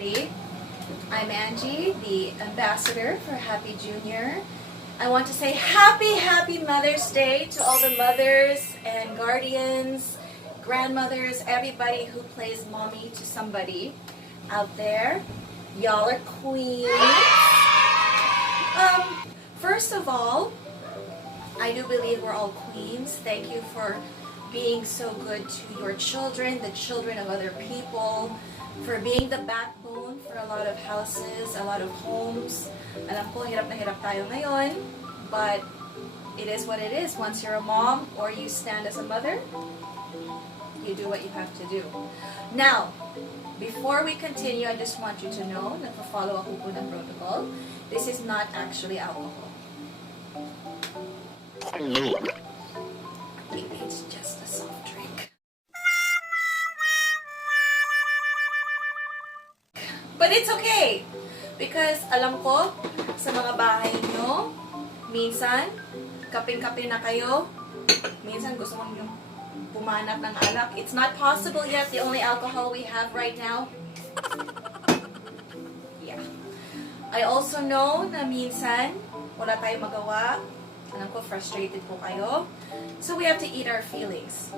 everybody. I'm Angie, the ambassador for HAPI Junior. I want to say happy Mother's Day to all the mothers and guardians, grandmothers, everybody who plays mommy to somebody out there. Y'all are queens. First of all, I do believe we're all queens. Thank you for being so good to your children, the children of other people, for being the backbone for a lot of houses, a lot of homes. Alam ko, hirap na hirap tayo ngayon, but it is what it is. Once you're a mom or you stand as a mother, you do what you have to do. Now, before we continue, I just want you to know, nagpa-follow ako po ng protocol, this is not actually alcohol. It's just a soft drink. But it's okay! Because alam ko, sa mga bahay nyo, minsan, kaping-kape na kayo, minsan gusto mo yung pumanat ng alak. It's not possible yet. The only alcohol we have right now. Yeah. I also know na minsan, wala tayong magawa. Alam ko, frustrated po kayo. So we have to eat our feelings.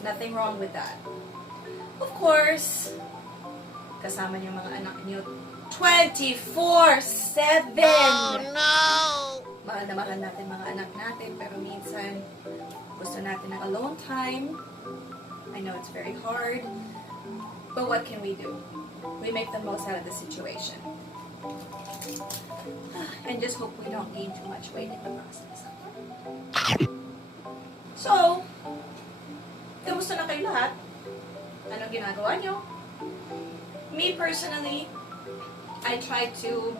Nothing wrong with that. Of course, kasama niyo mga anak niyo 24/7. Oh no! Mahal na mahal natin mga anak natin, pero minsan gusto natin ng alone time. I know it's very hard. But what can we do? We make the most out of the situation. And just hope we don't gain too much weight in the process. So, kamusta na kayo lahat? Anong ginagawa nyo? Me personally, I try to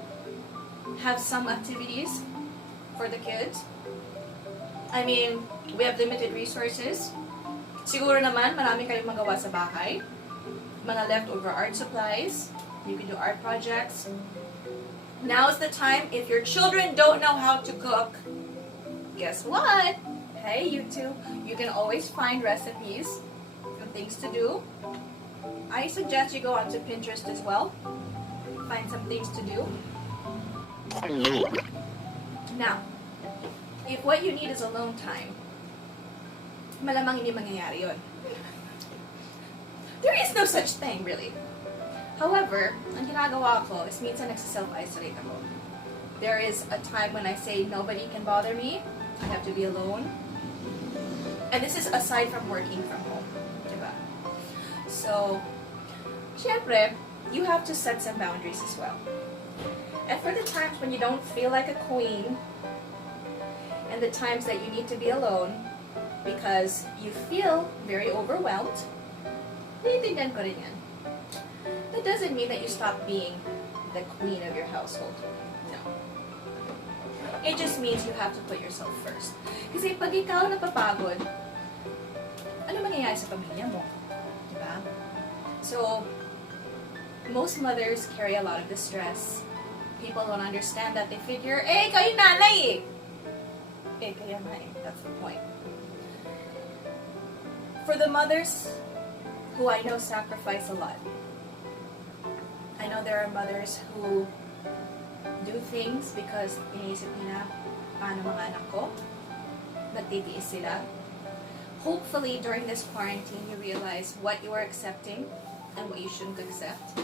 have some activities for the kids. I mean, we have limited resources. Siguro naman, marami kayong magawa sa bahay. Mga leftover art supplies. You can do art projects. Now's the time. If your children don't know how to cook, guess what? Hey, you two. You can always find recipes and things to do. I suggest you go onto Pinterest as well. Find some things to do. Now, if what you need is alone time, malamang hindi mangyayari yun. There is no such thing, really. However, ang ginagawa ko is minsan nagsa-self-isolate ako. There is a time when I say nobody can bother me. I have to be alone. And this is aside from working from home. Diba? So, syempre, you have to set some boundaries as well. And for the times when you don't feel like a queen, and the times that you need to be alone because you feel very overwhelmed, naiintindihan ko rin yan. That doesn't mean that you stop being the queen of your household. No. It just means you have to put yourself first. Kasi pag ikaw napapagod, ano mangyayari sa pamilya mo? Diba? So, most mothers carry a lot of the stress. People don't understand that. They figure, kayo nanay eh. Kaya na eh. That's the point. For the mothers who I know sacrifice a lot. I know there are mothers who do things because iniisip nila, paano mga anak ko? Nagtitiis sila. Hopefully, during this quarantine, you realize what you are accepting and what you shouldn't accept.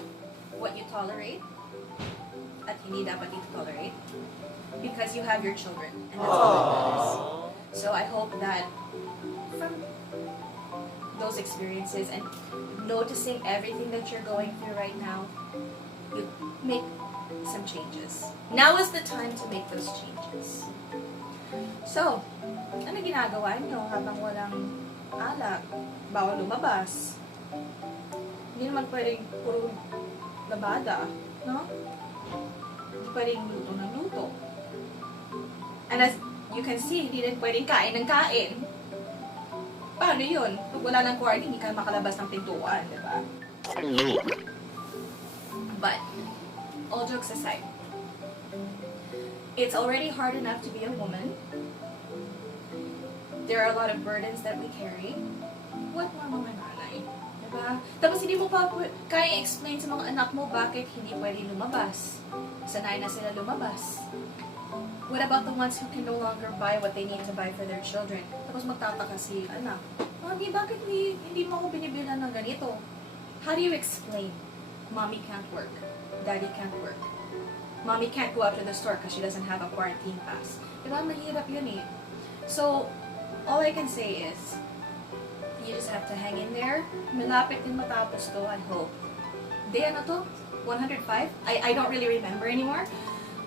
What you tolerate at hindi dapat ito-tolerate. Because you have your children, and that's all that matters. So I hope that from those experiences and noticing everything that you're going through right now, you make some changes. Now is the time to make those changes. So, ano ginagawa nyo habang walang alak? Bawal lumabas. Hindi naman pwedeng puro labada, no? Hindi pwedeng luto ng luto. And as you can see, hindi rin pwedeng kain ng kain. Paano yun? Pag wala ng quarantine, hindi ka makalabas ng pintuan, di ba? But, all jokes aside, it's already hard enough to be a woman. there are a lot of burdens that we carry. What more mga nanay? Diba? Tapos hindi mo pa kaya explain sa mga anak mo bakit hindi pwede lumabas. Sanay na sila lumabas. What about the ones who can no longer buy what they need to buy for their children? Tapos magtataka si anak, bakit hindi mo ako binibilan ng ganito? How do you explain? Mommy can't work. Daddy can't work. Mommy can't go out to the store because she doesn't have a quarantine pass. Diba? Mahirap yun eh. So, all I can say is, you just have to hang in there. Malapit din matapos to, I hope. Day ano to? 105? I don't really remember anymore.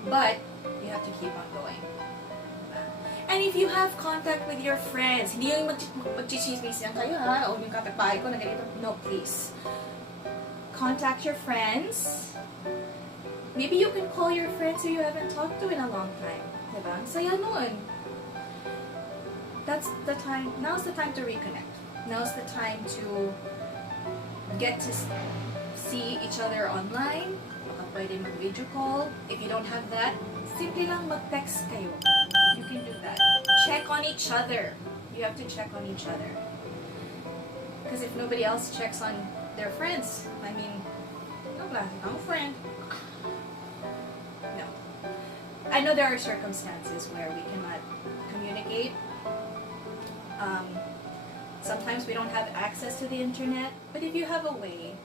But, you have to keep on going. And if you have contact with your friends, hindi yung magchichismis yan kayo ha, o yung kapitbahay ko na ganito. No, please. Contact your friends. Maybe you can call your friends who you haven't talked to in a long time. Diba? Saya nun. That's the time, now's the time to reconnect. Now's the time to get to see each other online. Baka pwede mag-video call. If you don't have that, simple lang mag-text kayo. You can do that. Check on each other. You have to check on each other. Because if nobody else checks on their friends, I mean, I'm a friend. No. I know there are circumstances where we cannot communicate. Sometimes we don't have access to the internet, but if you have a way,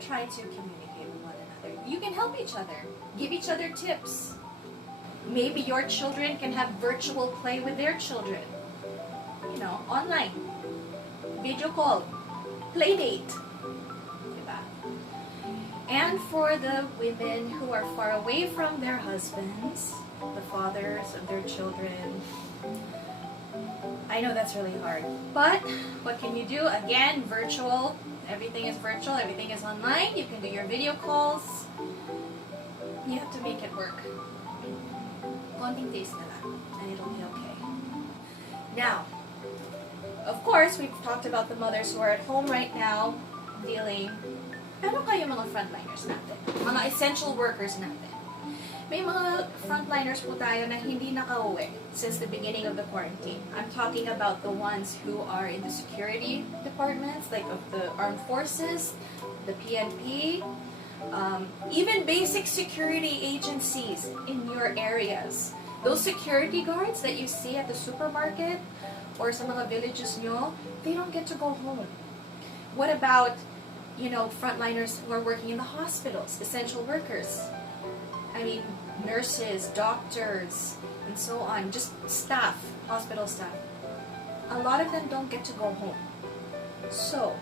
try to communicate with one another. You can help each other. Give each other tips. Maybe your children can have virtual play with their children. You know, online. Video call. Play date. Diba? And for the women who are far away from their husbands, the fathers of their children, I know that's really hard. But what can you do? Again, virtual. Everything is virtual. Everything is online. You can do your video calls. You have to make it work. Konting taste na lang, and it'll be okay. Now, of course, we've talked about the mothers who are at home right now dealing. Ano kayo mga frontliners natin? Mga essential workers natin. May mga frontliners po tayo na hindi nakauwi since the beginning of the quarantine. I'm talking about the ones who are in the security departments, like of the armed forces, the PNP, even basic security agencies in your areas. Those security guards that you see at the supermarket or sa mga villages nyo, they don't get to go home. What about, frontliners who are working in the hospitals, essential workers? I mean, nurses, doctors, and so on. Just staff, hospital staff. A lot of them don't get to go home. So,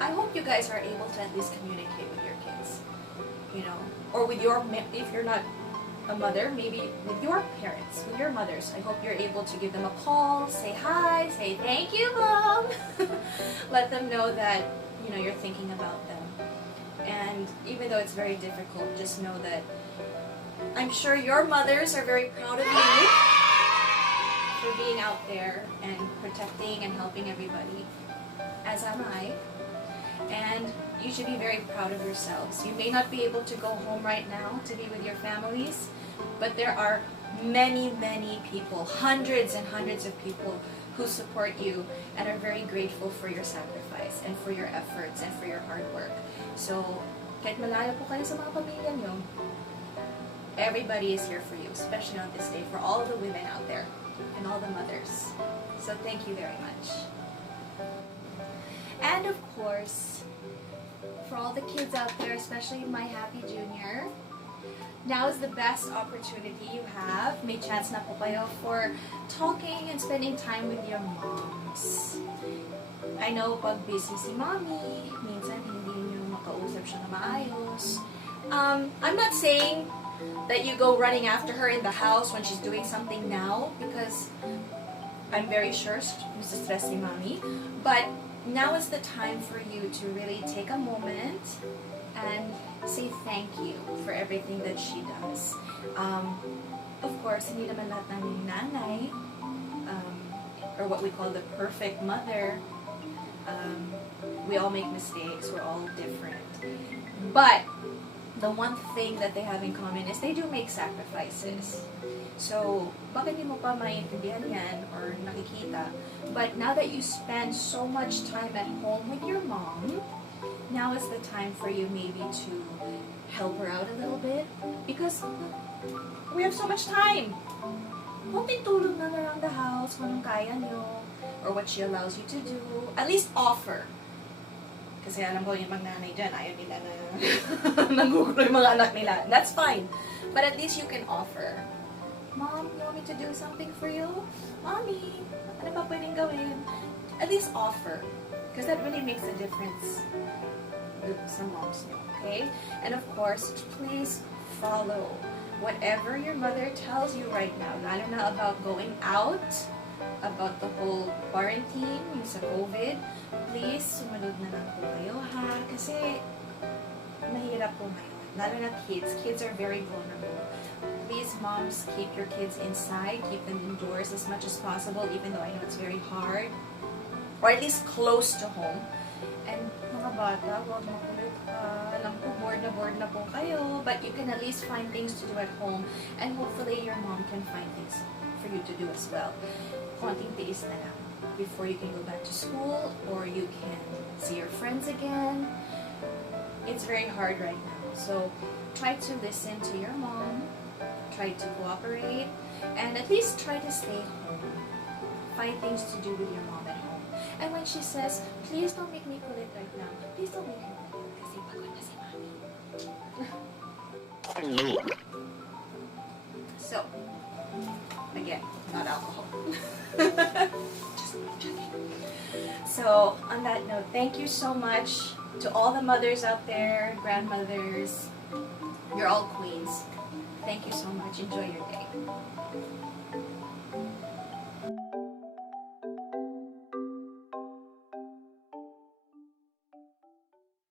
I hope you guys are able to at least communicate with your kids. Or with if you're not a mother, maybe with your parents, with your mothers. I hope you're able to give them a call, say hi, say thank you, Mom. Let them know that, you're thinking about them. And even though it's very difficult, just know that I'm sure your mothers are very proud of you for being out there and protecting and helping everybody, as am I. And you should be very proud of yourselves. You may not be able to go home right now to be with your families, but there are many, many people, hundreds and hundreds of people who support you and are very grateful for your sacrifice and for your efforts and for your hard work. So, kahit malayo po kayo sa mga pamilya nyo, everybody is here for you, especially on this day, for all the women out there and all the mothers. So thank you very much. And of course, for all the kids out there, especially my HAPI Junior, now is the best opportunity you have. May chance na po kayo for talking and spending time with your moms. I know pag busy si mommy, minsan hindi niyo makausap siya na maayos. I'm not saying that you go running after her in the house when she's doing something now, because I'm very sure stress si mommy. But now is the time for you to really take a moment and say thank you for everything that she does. Of course, hindi naman lahat ng nanay, or what we call the perfect mother. We all make mistakes, we're all different. But the one thing that they have in common is they do make sacrifices. So, baka hindi mo pa maintindihan yan or nakikita. But now that you spend so much time at home with your mom, now is the time for you maybe to help her out a little bit. Because we have so much time. Konting tulong na around the house kung anong kaya nyo or what she allows you to do. At least offer. Kasi alam ko yung mga nanay dyan, ayaw nila na nagugulo yung mga anak nila. That's fine. But at least you can offer. Mom, you want me to do something for you? Mommy, ano pa pwedeng gawin? At least offer. Because that really makes a difference with some moms nyo, okay? And of course, please follow whatever your mother tells you right now. Lalo na about going out, about the whole quarantine, yung sa COVID. Please, sumunod na lang po kayo, ha? Kasi mahirap po ngayon. Lalo na kids. Kids are very vulnerable. Please, moms, keep your kids inside. Keep them indoors as much as possible, even though I know it's very hard. Or at least close to home. And mga bata, huwag makulit ka. Alam ko, bored na po kayo. But you can at least find things to do at home. And hopefully, your mom can find things for you to do as well. Konting tiis na lang before you can go back to school or you can see your friends again. It's very hard right now. So, try to listen to your mom. Try to cooperate. And at least try to stay home. Find things to do with your mom at home. And when she says, please don't make me kulit right now. Please don't make her kulit kasi pagod na si mommy. So, again, not alcohol. Just joking. So, on that note, thank you so much to all the mothers out there, grandmothers. You're all queens. Thank you so much. Enjoy your day.